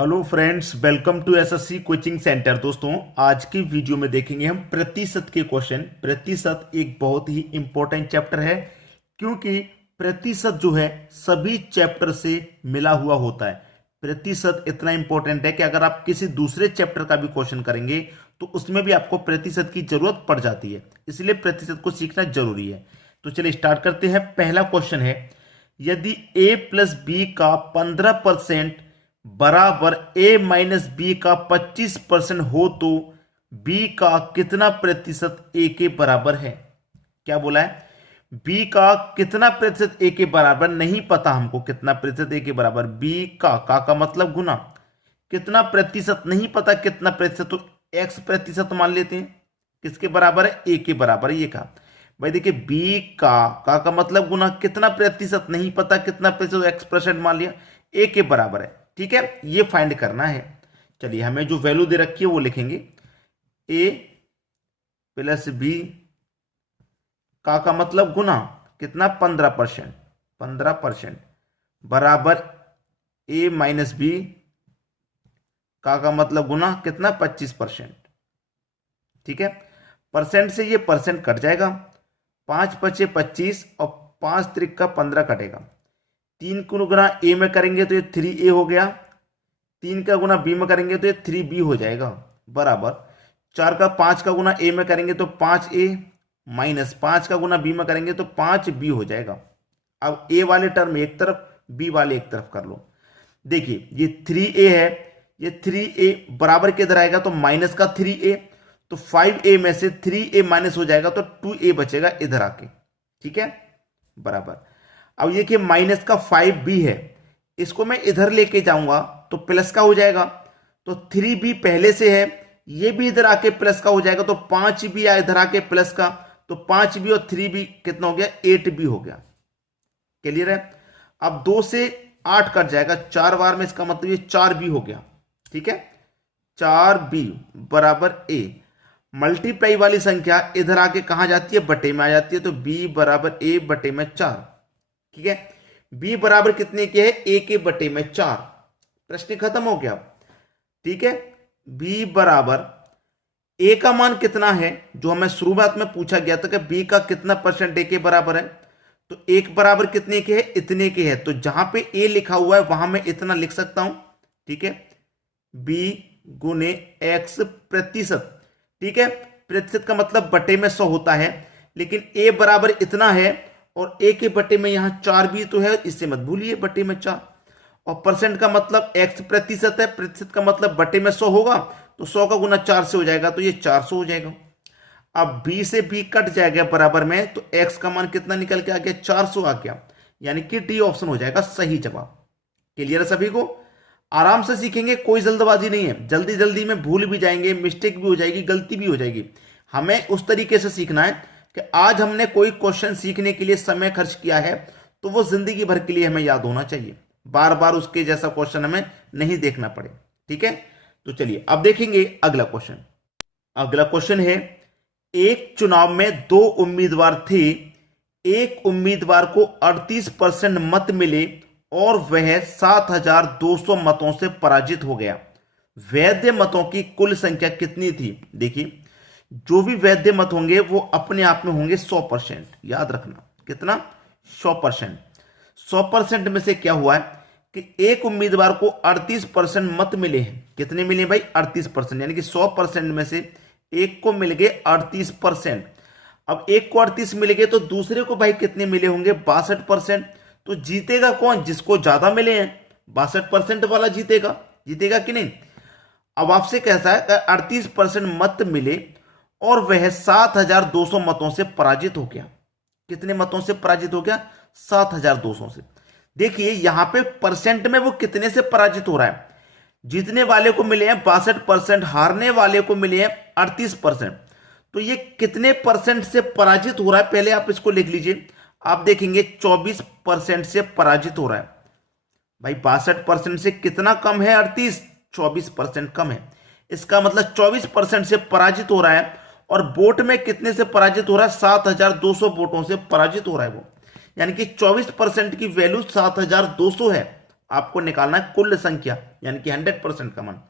Hello friends, welcome to SSC coaching centre. दोस्तों, आज की वीडियो में देखेंगे हम प्रतिशत के क्वेश्चन। प्रतिशत एक बहुत ही इंपॉर्टेंट चैप्टर है क्योंकि प्रतिशत जो है सभी चैप्टर से मिला हुआ होता है। प्रतिशत इतना इंपॉर्टेंट है कि अगर आप किसी दूसरे चैप्टर का भी क्वेश्चन करेंगे तो उसमें भी आपको प्रतिशत की जरूरत पड़ जाती है, इसलिए प्रतिशत को सीखना जरूरी है। तो चलिए स्टार्ट करते हैं। पहला क्वेश्चन है, यदि a प्लस बी का 15% बराबर a माइनस बी का 25% हो तो b का कितना प्रतिशत a के बराबर है। क्या बोला है? b का कितना प्रतिशत a के बराबर नहीं पता हमको, कितना प्रतिशत a के बराबर। b का मतलब गुना, कितना प्रतिशत नहीं पता, कितना प्रतिशत तो x प्रतिशत मान लेते हैं। किसके बराबर है? a के बराबर है। ये कहा भाई, देखिए b का मतलब गुना, कितना प्रतिशत नहीं पता, कितना प्रतिशत x% मान लिया, a के बराबर है। ठीक है, ये फाइंड करना है। चलिए, हमें जो वैल्यू दे रखी है वो लिखेंगे। a प्लस बी का मतलब गुना, कितना? 15%। 15% बराबर a माइनस बी का मतलब गुना, कितना? 25%। ठीक है, परसेंट से ये परसेंट कट जाएगा, 5 पचे 25 और 5 त्रिक 15 कटेगा। 3 को गुना ए में करेंगे तो ये 3a हो गया, 3 का गुना बी में करेंगे तो ये 3b हो जाएगा, बराबर 4 का 5 का गुना ए में करेंगे तो 5a माइनस 5 का गुना बी में करेंगे तो 5b हो जाएगा। अब a वाले टर्म एक तरफ, b वाले एक तरफ कर लो। देखिए, ये 3a है, ये 3a बराबर किधर आएगा तो माइनस का 3a, तो 5a में से 3a माइनस हो जाएगा तो 2a बचेगा इधर आके। ठीक है, बराबर। अब ये कि माइनस का 5b है, इसको मैं इधर लेके जाऊंगा तो प्लस का हो जाएगा, तो 3b पहले से है, ये भी इधर आके प्लस का हो जाएगा, तो 5b इधर आके प्लस का, तो 5b और 3b कितना हो गया? 8b हो गया। क्लियर है? अब 2 से 8 कट जाएगा 4 बार में, इसका मतलब ये 4b हो गया। ठीक है, 4b बराबर a। मल्टीप्लाई वाली संख्या इधर आके कहां जाती है? बटे में आ जाती है, तो b बराबर a बटे में 4। ठीक है, b बराबर कितने के है? a के बटे में 4। प्रश्न खत्म हो गया। ठीक है, b बराबर a का मान कितना है, जो हमें शुरुआत में पूछा गया था कि b का कितना परसेंट a के बराबर है, तो 1 बराबर कितने के है? इतने के है, तो जहां पे a लिखा हुआ है वहां मैं इतना लिख सकता हूं। ठीक है, b गुने x प्रतिशत। ठीक है, प्रतिशत का मतलब बटे में 100 होता है, लेकिन a बराबर इतना है और a के बटे में यहां 4 भी तो है, इससे मत भूलिए बटे में 4। और परसेंट का मतलब x प्रतिशत है, प्रतिशत का मतलब बटे में 100 होगा, तो 100 का गुना 4 से हो जाएगा, तो ये 400 हो जाएगा। अब b से b कट जाएगा बराबर में, तो x का मान कितना निकल के आ गया? 400 आ गया, यानी कि डी ऑप्शन हो जाएगा सही जवाब। क्लियर है सभी को? आराम से सीखेंगे, कोई जल्दबाजी नहीं है। जल्दी जल्दी में भूल भी जाएंगे, मिस्टेक भी हो जाएगी, गलती भी हो जाएगी। हमें उस तरीके से सीखना है कि आज हमने कोई क्वेश्चन सीखने के लिए समय खर्च किया है तो वो जिंदगी भर के लिए हमें याद होना चाहिए, बार बार उसके जैसा क्वेश्चन हमें नहीं देखना पड़े। ठीक है, तो चलिए अब देखेंगे अगला क्वेश्चन। अगला क्वेश्चन है, एक चुनाव में 2 उम्मीदवार थे, एक उम्मीदवार को 38% मत मिले और वह 7200 मतों से पराजित हो गया। वैध मतों की कुल संख्या कितनी थी? देखिए, जो भी वैध मत होंगे वो अपने आप में होंगे 100%। याद रखना, कितना? 100%। 100% में से क्या हुआ है कि एक उम्मीदवार को 38% मत मिले हैं। कितने मिले भाई? 38%, यानी कि 100% में से एक को मिल गए 38%। अब एक को 38 मिल गए तो दूसरे को भाई कितने मिले होंगे? 62%। तो जीतेगा कौन? जिसको ज्यादा मिले हैं, 62% वाला जीतेगा। जीतेगा कि नहीं? अब आपसे कैसा है, 38% मत मिले और वह 7200 मतों से पराजित हो गया। कितने मतों से पराजित हो गया? 7200 से। देखिए, यहां पे परसेंट में वो कितने से पराजित हो रहा है? जीतने वाले को मिले हैं 62%, हारने वाले को मिले हैं 38%। तो ये कितने परसेंट से पराजित हो रहा है, पहले आप इसको लिख लीजिए। आप देखेंगे 24% से पराजित हो रहा है। भाई 62% से कितना कम है? 38, 24% कम है। इसका मतलब 24% से पराजित हो रहा है। और वोट में कितने से पराजित हो रहा है? 7200 वोटों से पराजित हो रहा है वो, यानी कि 24% की वैल्यू 7200 है। आपको निकालना है कुल संख्या। यानी कि 100% का मान।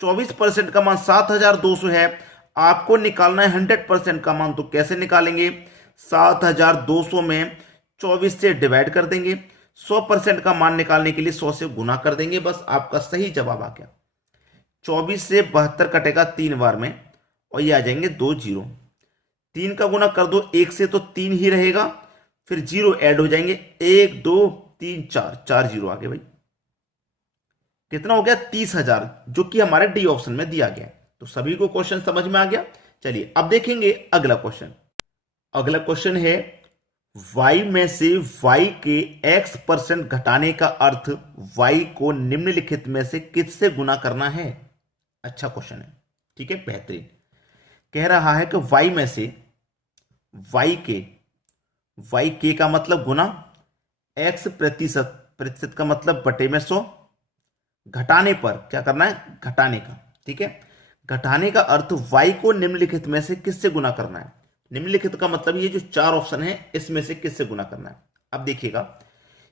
24% का मान 7200 है, आपको निकालना है 100% का मान। तो कैसे निकालेंगे? 7200 में 24 से डिवाइड कर देंगे। 100% का मान निकालने के लिए 100 से गुना कर देंगे, बस आपका सही जवाब आ गया। 24 से 72 कटेगा 3 बार में और ये आ जाएंगे 2 जीरो। 3 का गुना कर दो 1 से तो 3 ही रहेगा, फिर जीरो ऐड हो जाएंगे, 1 2 3 4 जीरो आ गए भाई। कितना हो गया? 30,000, जो कि हमारे डी ऑप्शन में दिया गया। तो सभी को क्वेश्चन समझ में आ गया। चलिए अब देखेंगे अगला क्वेश्चन। अगला क्वेश्चन है y में से y के x% घटाने का अर्थ y को निम्नलिखित में से किससे गुना करना है? अच्छा क्वेश्चन है, ठीक है, बेहतरीन। कह रहा है कि y में से y के का मतलब गुना, x प्रतिशत का मतलब बटे में 100, घटाने पर क्या करना है? घटाने का, ठीक है। घटाने का अर्थ y को निम्नलिखित में से किससे गुना करना है? निम्नलिखित का मतलब ये जो 4 ऑप्शन है इसमें से किससे गुना करना है। अब देखिएगा,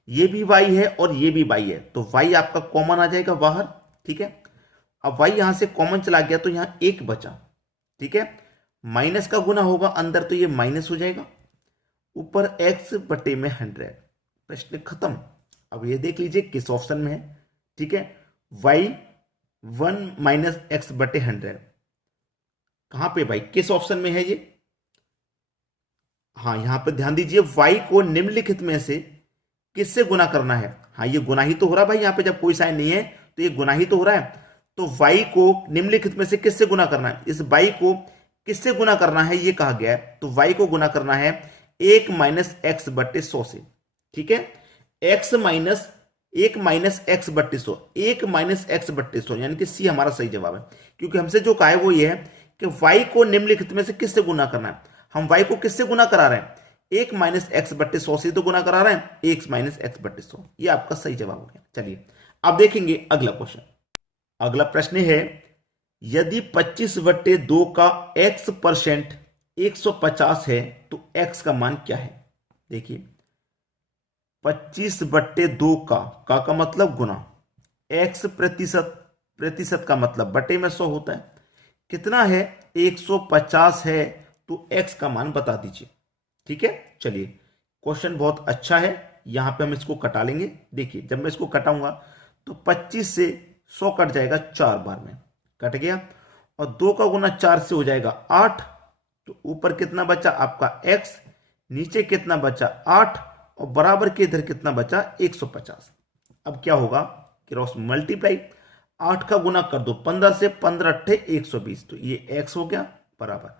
ये भी y है और ये भी y है, तो y आपका कॉमन आ जाएगा बाहर, ठीक है। अब y यहां से कॉमन चला गया तो यहां 1 बचा, ठीक है। माइनस का गुना होगा अंदर तो ये माइनस हो जाएगा, ऊपर x बटे में 100। प्रश्न खत्म। अब ये देख लीजिए किस ऑप्शन में है, ठीक है। y1 माइनस एक्स बटे 100 कहां पे भाई, किस ऑप्शन में है ये? हाँ, यहां पर ध्यान दीजिए, y को निम्नलिखित में से किससे गुना करना है। हाँ, ये गुना ही तो हो रहा है भाई, यहां पे जब कोई साइन नहीं है तो ये गुना ही तो हो रहा है। तो y को निम्नलिखित में से किससे गुना करना है? इस y को किससे गुना करना है ये कहा गया है, तो y को गुना करना है 1 माइनस एक्स बट्टे 100 से, ठीक है। 1 माइनस एक्स बट्टे 100, 1 माइनस एक्स बट्टे 100, यानी कि सी हमारा सही जवाब है। क्योंकि हमसे जो कहा है वो ये है कि y को निम्नलिखित में से किससे गुना करना है। हम y को किससे गुना करा रहे हैं? 1 माइनस एक्स बट्टे 100 से तो गुना करा रहे हैं, 1 माइनस एक्स बट्टे 100, ये आपका सही जवाब हो गया। चलिए अब देखेंगे अगला क्वेश्चन। अगला प्रश्न है, यदि 25/2 का x% 150 है तो x का मान क्या है? देखिए 25/2 का मतलब गुना, x प्रतिशत का मतलब बटे में 100 होता है। कितना है? 150 है, तो x का मान बता दीजिए, ठीक है। चलिए क्वेश्चन बहुत अच्छा है, यहां पे हम इसको कटा लेंगे। देखिए जब मैं इसको कटाऊंगा तो 25 से 100 कट जाएगा 4 बार में, कट गया, और 2 का गुना 4 से हो जाएगा 8, तो ऊपर कितना बचा आपका x, नीचे कितना बचा 8, और बराबर के इधर कितना बचा 150। अब क्या होगा? क्रॉस मल्टीप्लाई, 8 का गुना कर दो 15 से, 15 अट्ठे 120, तो ये x हो गया बराबर।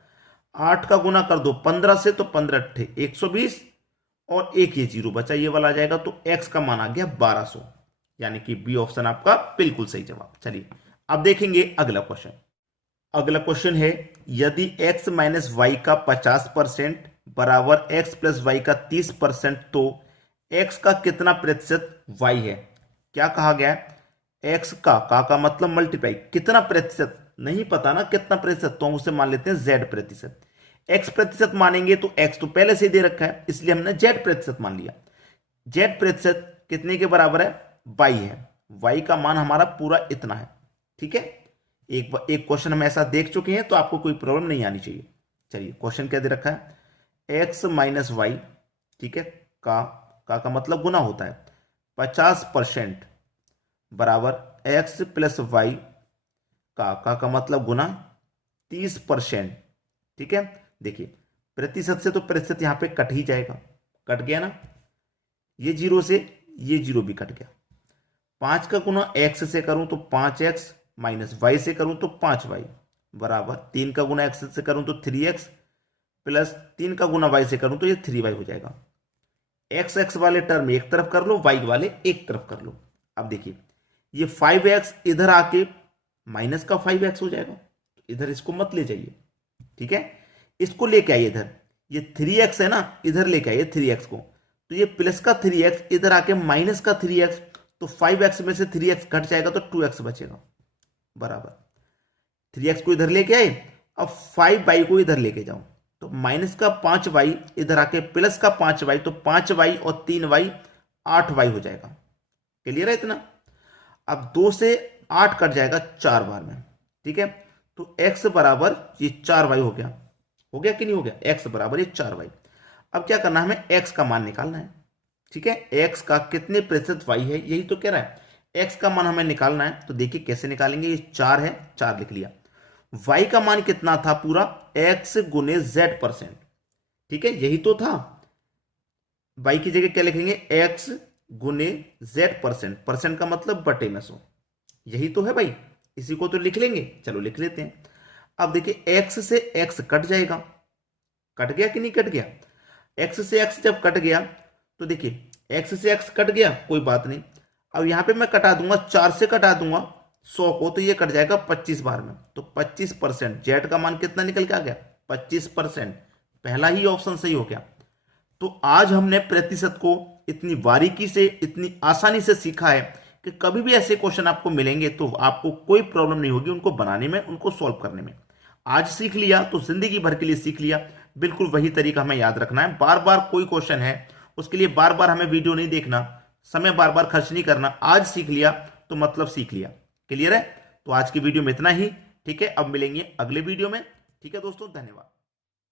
8 का गुना कर दो 15 से, तो 15 अट्ठे 120, और एक ये जीरो बचा, ये वाला आ जाएगा, तो x का मान आ गया 1200, यानी कि बी ऑप्शन आपका बिल्कुल सही जवाब। चलिए अब देखेंगे अगला क्वेश्चन। अगला क्वेश्चन है, यदि x माइनस वाई का 50% बराबर x प्लस वाई का 30%, तो x का कितना प्रतिशत y है? क्या कहा गया है? x का मतलब मल्टीप्लाई, कितना प्रतिशत नहीं पता ना, कितना प्रतिशत, तो हम उसे मान लेते हैं z प्रतिशत। x प्रतिशत मानेंगे तो x तो पहले से दे रखा है, इसलिए हमने z प्रतिशत मान लिया। z प्रतिशत कितने के बराबर है? y है, y का मान हमारा पूरा इतना है, ठीक है। एक क्वेश्चन हम ऐसा देख चुके हैं, तो आपको कोई प्रॉब्लम नहीं आनी चाहिए। चलिए क्वेश्चन क्या दे रखा है? x माइनस वाई, ठीक है, का मतलब गुना होता है, 50% बराबर x प्लस वाई का मतलब गुना 30%, ठीक है। देखिए प्रतिशत से तो प्रतिशत यहां पे कट ही जाएगा, कट गया ना, ये जीरो से ये जीरो भी कट गया। 5 का गुना x से करूं तो 5x, माइनस y से करूं तो 5y, बराबर 3 का गुना x से करूं तो 3x, प्लस 3 का गुना y से करूं तो ये 3y हो जाएगा। x वाले टर्म एक तरफ कर लो, y वाले एक तरफ कर लो। अब देखिए ये 5x इधर आके माइनस का 5x हो जाएगा, इधर इसको मत ले जाइए, ठीक है, इसको लेके आइए इधर। ये 3x है ना, इधर लेके आइए 3x को, तो ये प्लस का 3x इधर आके माइनस का 3x, तो 5x में से 3x कट जाएगा तो 2x बचेगा, बराबर 3x को इधर लेके आए, अब 5y को इधर लेके जाओ, तो माइनस का 5y इधर आके प्लस का 5y, तो 5y और 3y 8y हो जाएगा। क्लियर है इतना? अब 2 से 8 कट जाएगा 4 बार में, ठीक है। तो x बराबर ये 4y हो गया कि नहीं हो गया, x बराबर ये 4y। अब क्या करना है, हमें x का मान निकालना है, ठीक है। x का कितने प्रतिशत y है यही तो कह रहा है, x का मान हमें निकालना है। तो देखिए कैसे निकालेंगे, ये 4 है, 4 लिख लिया। y का मान कितना था, पूरा x गुने z%, ठीक है, यही तो था। y की जगह क्या लिखेंगे, x गुने z%, परसेंट का मतलब बटे में 100, यही तो है भाई, इसी को तो लिख लेंगे। चलो लिख लेते हैं। अब देखिए x से x कट जाएगा, कट गया कि नहीं कट गया, x से x जब कट गया तो देखिए x से x कट गया, कोई बात नहीं। अब यहां पे मैं कटा दूंगा, 4 से कटा दूंगा 100 को, तो ये कट जाएगा 25 बार में। तो 25%, जेड का मान कितना निकल के आ गया, 25%। पहला ही ऑप्शन सही हो गया। तो आज हमने प्रतिशत को इतनी बारीकी से, इतनी आसानी से सीखा है कि कभी भी ऐसे क्वेश्चन आपको मिलेंगे तो आपको कोई प्रॉब्लम नहीं होगी उनको बनाने में, उनको सॉल्व करने में। आज सीख लिया तो जिंदगी भर के लिए सीख लिया। बिल्कुल वही तरीका हमें याद रखना है। बार बार कोई क्वेश्चन है उसके लिए बार बार हमें वीडियो नहीं देखना, समय बार बार खर्च नहीं करना। आज सीख लिया तो मतलब सीख लिया। क्लियर है? तो आज की वीडियो में इतना ही, ठीक है। अब मिलेंगे अगले वीडियो में, ठीक है दोस्तों, धन्यवाद।